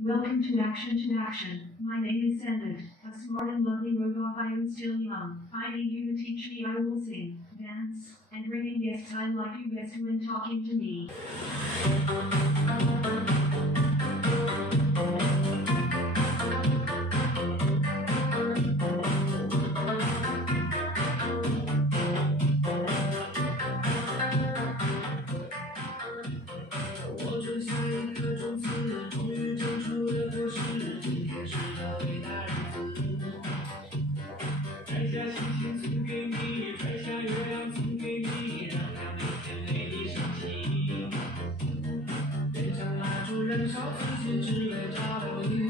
Welcome to Action. My name is Sandit, a smart and lovely robot. I am still young. I need you to teach me. I will sing, dance, and bring in guests. I like you best when talking to me. 我种下一颗种子，终于长出了果实。今天是个伟大日子，摘下星星送给你，摘下月亮送给你，让它每天为你升起。点上蜡烛，燃烧自己，只为找到你。